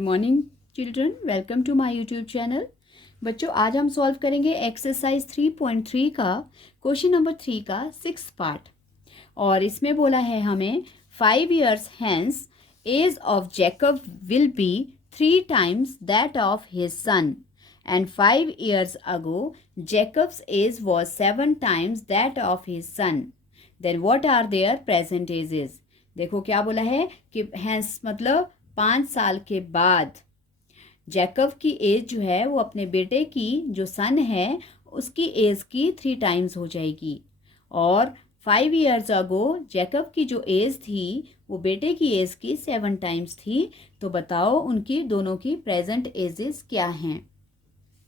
Good morning children, welcome to my YouTube channel. बच्चों, आज हम सॉल्व करेंगे एक्सरसाइज 3.3 का क्वेश्चन नंबर 3 का 6th पार्ट। और इसमें बोला है हमें 5 years hence age of Jacob will be 3 times that of his son, and 5 years ago Jacob's age was 7 times that of his son. Then what are their present ages? देखो क्या बोला है कि hence मतलब 5 साल के बाद जैकब की एज जो है वो अपने बेटे की जो सन है उसकी एज की 3 टाइम्स हो जाएगी। और 5 years अगो जैकब की जो एज थी वो बेटे की एज की 7 टाइम्स थी। तो बताओ उनकी दोनों की प्रेजेंट एजेस क्या हैं।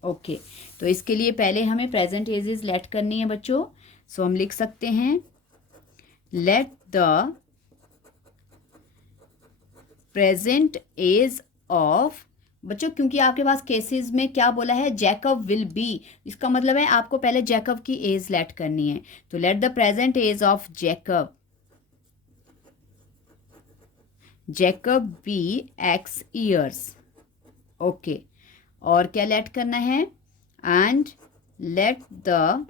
ओके, तो इसके लिए पहले हमें प्रेजेंट एजेस लेट करनी है बच्चों। सो हम लिख सकते हैं let the present age of, बच्चों क्योंकि आपके पास केसेस में क्या बोला है जैकब विल बी, इसका मतलब है आपको पहले जैकब की एज लेट करनी है। तो let the present age of Jacob be x years। Okay, और क्या लेट करना है and let the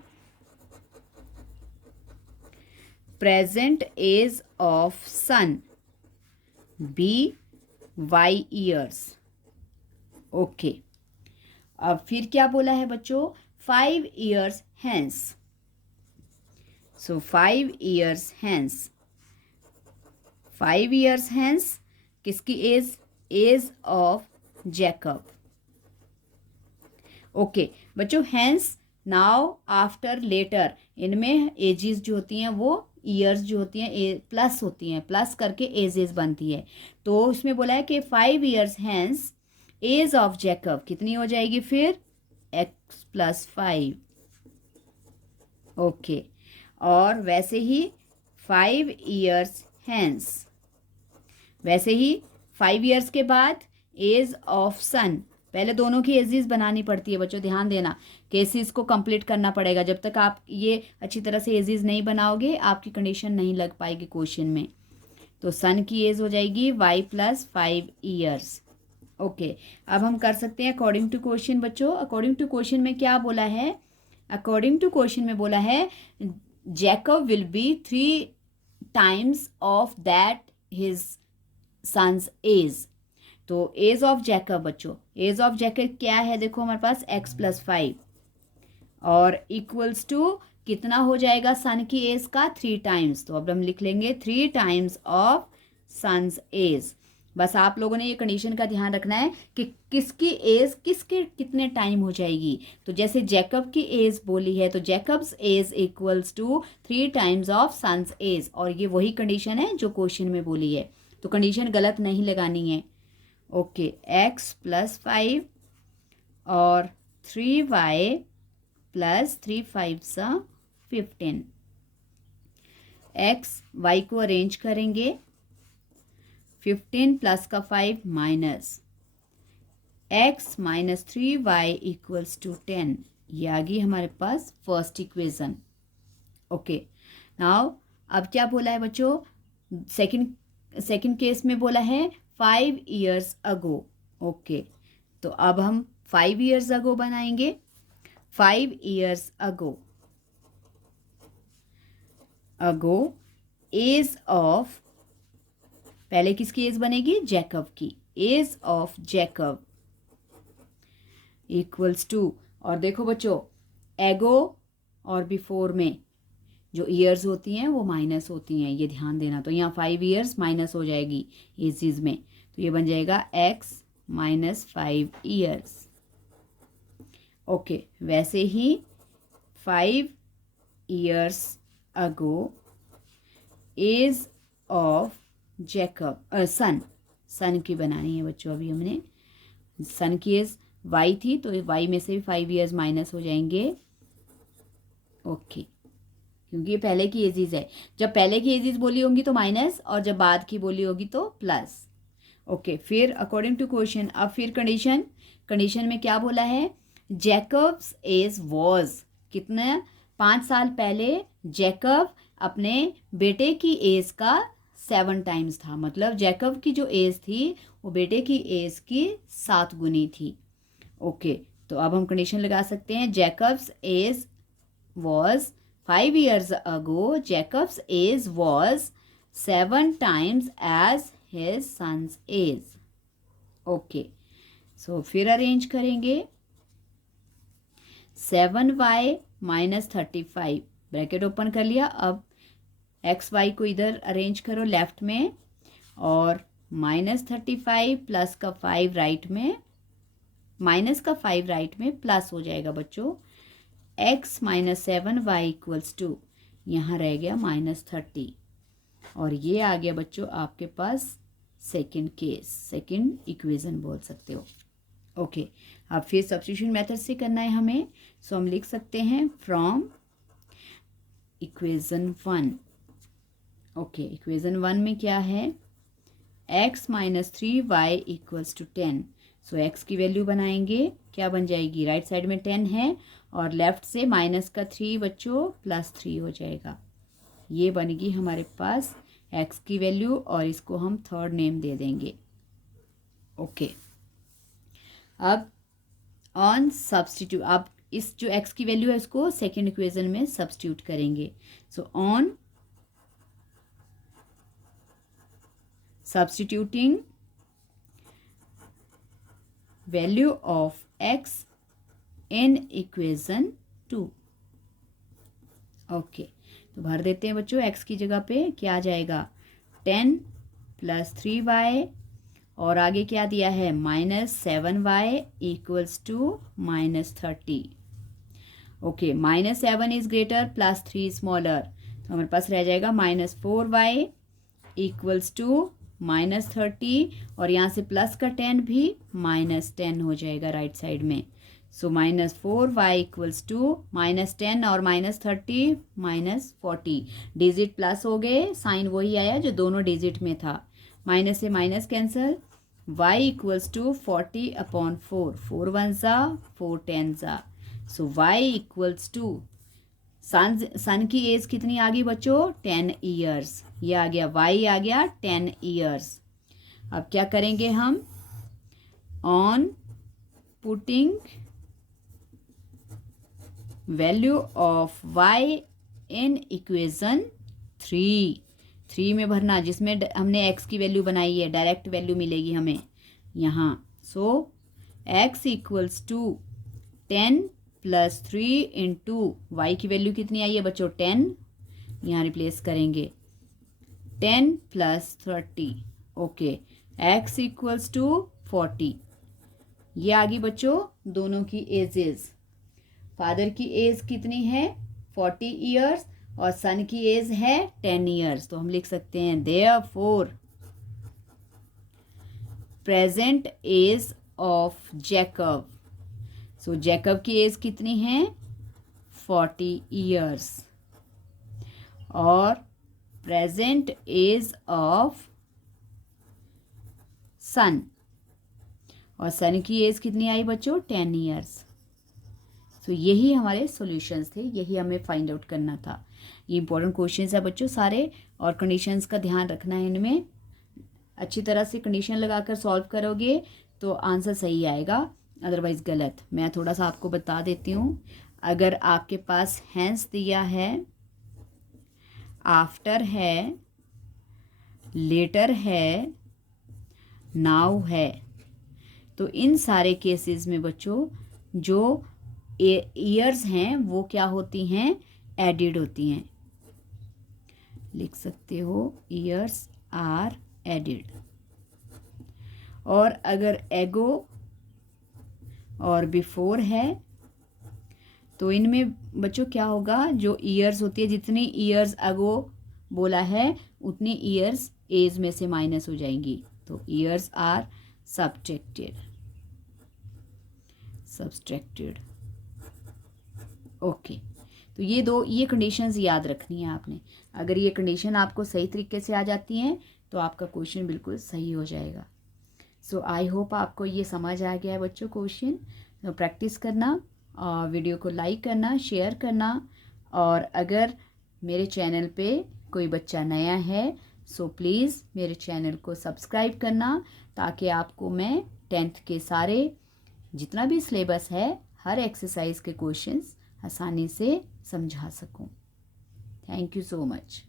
present age of son be y years। Okay, अब फिर क्या बोला है बच्चों 5 years hence। So 5 years hence, 5 years hence किसकी एज ऑफ जैकब। ओके बच्चों, hence नाउ आफ्टर लेटर, इनमें एजेस जो होती हैं वो ईयर्स जो होती हैं प्लस होती हैं, प्लस करके एजेस बनती है। तो इसमें बोला है कि 5 years hence age of Jacob कितनी हो जाएगी फिर x + 5। ओके, और वैसे ही 5 years hence, वैसे ही 5 years के बाद एज ऑफ सन, पहले दोनों की एजेस बनानी पड़ती है बच्चों, ध्यान देना केसेस को कंप्लीट करना पड़ेगा। जब तक आप ये अच्छी तरह से एजेस नहीं बनाओगे आपकी कंडीशन नहीं लग पाएगी क्वेश्चन में। तो सन की एज हो जाएगी y + 5 years। ओके, अब हम कर सकते हैं अकॉर्डिंग टू क्वेश्चन बच्चों। अकॉर्डिंग टू क्वेश्चन में क्या बोला है, अकॉर्डिंग टू क्वेश्चन में बोला है Jacob will be 3 times of that his son's age. तो एज ऑफ जैकब बच्चों, एज ऑफ जैकब क्या है देखो हमारे पास x + 5 और इक्वल्स टू कितना हो जाएगा सन की एज का 3 टाइम्स। तो अब हम लिख लेंगे 3 टाइम्स ऑफ सन्स एज। बस आप लोगों ने ये कंडीशन का ध्यान रखना है कि किसकी एज किसके कितने टाइम हो जाएगी। तो जैसे जैकब की एज बोली है तो Jacob's age equals to 3 times of son's age, और ये वही कंडीशन है जो क्वेश्चन में बोली है। तो कंडीशन गलत नहीं लगानी है। ओके, x + 5 और 3y + 3 5 15। x y को अरेंज करेंगे, 15 + का 5 माइनस x - 3y = 10। ये आ गई हमारे पास फर्स्ट इक्वेशन। ओके, नाउ अब क्या बोला है बच्चों, सेकंड केस में बोला है 5 years अगो। ओके, तो अब हम 5 years अगो बनाएंगे। 5 years अगो एज ऑफ, पहले किसकी एज बनेगी जैकब की, age of Jacob equals to, और देखो बच्चों एगो और बिफोर में जो ईयर्स होती हैं वो माइनस होती हैं, ये ध्यान देना। तो यहाँ 5 years माइनस हो जाएगी एजेस में, तो ये बन जाएगा x - 5 years। ओके, वैसे ही 5 years ago age of Jacob son की बनानी है बच्चों। अभी हमने सन की एज y थी तो y में से भी 5 years माइनस हो जाएंगे। ओके, क्योंकि ये पहले की एजेस है, जब पहले की एजेस बोली होंगी तो माइनस और जब बाद की बोली होगी तो प्लस। ओके, फिर अकॉर्डिंग टू क्वेश्चन, अब फिर कंडीशन में क्या बोला है जैकब्स एज वॉज, कितना 5 साल पहले जैकब अपने बेटे की एज का 7 टाइम्स था, मतलब जैकब की जो एज थी वो बेटे की एज की 7 गुनी थी। ओके, तो अब हम कंडीशन लगा सकते हैं, Jacob's age was 5 years ago, Jacob's age was 7 times as his son's age। Okay, so फिर अरेंज करेंगे, 7y माइनस 35 ब्रैकेट ओपन कर लिया। अब एक्स वाई को इधर अरेंज करो लेफ्ट में, और -35 प्लस का 5 राइट में, माइनस का 5 राइट में प्लस हो जाएगा बच्चों, x minus 7y equals to, यहाँ रह गया -30, और ये आ गया बच्चों आपके पास सेकंड केस, सेकंड इक्वेशन बोल सकते हो। ओके, अब फिर सब्स्टिट्यूशन मेथड से करना है हमें, सो हम लिख सकते हैं फ्रॉम इक्वेशन 1। ओके, इक्वेशन 1 में क्या है, x minus 3y equals to 10। So x की वैल्यू बनाएंगे, क्या बन जाएगी, राइट साइड में 10 है और लेफ्ट से माइनस का 3 बच्चों प्लस 3 हो जाएगा। ये बनेगी हमारे पास x की वैल्यू, और इसको हम थर्ड नेम दे देंगे। ओके, अब ऑन सब्स्टिट्यूट, अब इस जो x की वैल्यू है इसको सेकेंड इक्वेशन में सब्स्टिट्यूट करेंगे। So on substituting value of x in equation 2। Okay, तो भर देते हैं बच्चों, x की जगह पे क्या आ जाएगा, 10 प्लस 3y, और आगे क्या दिया है, -7y equals to -30। Okay, -7 is greater plus 3 smaller, तो हमारे पास रह जाएगा -4y इक्वल्स टू -30, और यहाँ से प्लस का 10 भी -10 हो जाएगा राइट साइड में। सो -4y इक्वल्स टू -10 और -30 -40, डिजिट प्लस हो गए, साइन वही आया जो दोनों डिजिट में था, माइनस से minus cancel, y equals to 40/4, 4 1 ज़ा 4 10 ज़ा। So y equals to, son की एज कितनी आ गई बच्चों, 10 ईयर्स, ये आ गया y आ गया 10 ईयर्स। अब क्या करेंगे हम, on putting value of y in equation 3 में भरना, जिसमें हमने x की वैल्यू बनाई है, डायरेक्ट वैल्यू मिलेगी हमें यहाँ। So x equals to 10 plus 3 into y की वैल्यू कितनी आई है बच्चों, 10, यहाँ रिप्लेस करेंगे 10 plus 30। Okay, x equals to 40, ये आ गई बच्चों दोनों की एजेस। फादर की एज कितनी है, 40 ईयर्स, और सन की एज है 10 ईयर्स, तो हम लिख सकते हैं therefore present age of Jacob. So Jacob की एज कितनी है, 40 ईयर्स, और प्रेजेंट एज ऑफ सन, और सन की एज कितनी आई बच्चों, 10 ईयर्स। सो यही हमारे सॉल्यूशंस थे, यही हमें फाइंड आउट करना था। ये इंपॉर्टेंट क्वेश्चंस है बच्चों सारे, और कंडीशंस का ध्यान रखना है, इनमें अच्छी तरह से कंडीशन लगाकर सॉल्व करोगे तो आंसर सही आएगा, अदरवाइज गलत। मैं थोड़ा सा आपको बता देती हूँ, अगर आपके पास हैंस दिया है, आफ्टर है, लेटर है, नाउ है, तो इन सारे केसेस में बच्चों जो ईयर्स हैं वो क्या होती हैं, एडिड होती हैं, लिख सकते हो ईयर्स आर एडिड। और अगर एगो और बिफोर है तो इनमें बच्चों क्या होगा, जो ईयर्स होती है, जितनी ईयर्स अगो बोला है उतनी ईयर्स एज में से माइनस हो जाएंगी, तो ईयर्स आर सब्सट्रैक्टेड। ओके, तो ये कंडीशंस याद रखनी है आपने। अगर ये कंडीशन आपको सही तरीके से आ जाती हैं तो आपका क्वेश्चन बिल्कुल सही हो जाएगा। सो आई होप आपको ये समझ आ गया है बच्चों क्वेश्चन। तो प्रैक्टिस करना, और वीडियो को लाइक करना, शेयर करना, और अगर मेरे चैनल पे कोई बच्चा नया है सो प्लीज़ मेरे चैनल को सब्सक्राइब करना, ताकि आपको मैं 10th के सारे जितना भी सिलेबस है हर एक्सरसाइज के क्वेश्चंस आसानी से समझा सकूं। Thank you so much.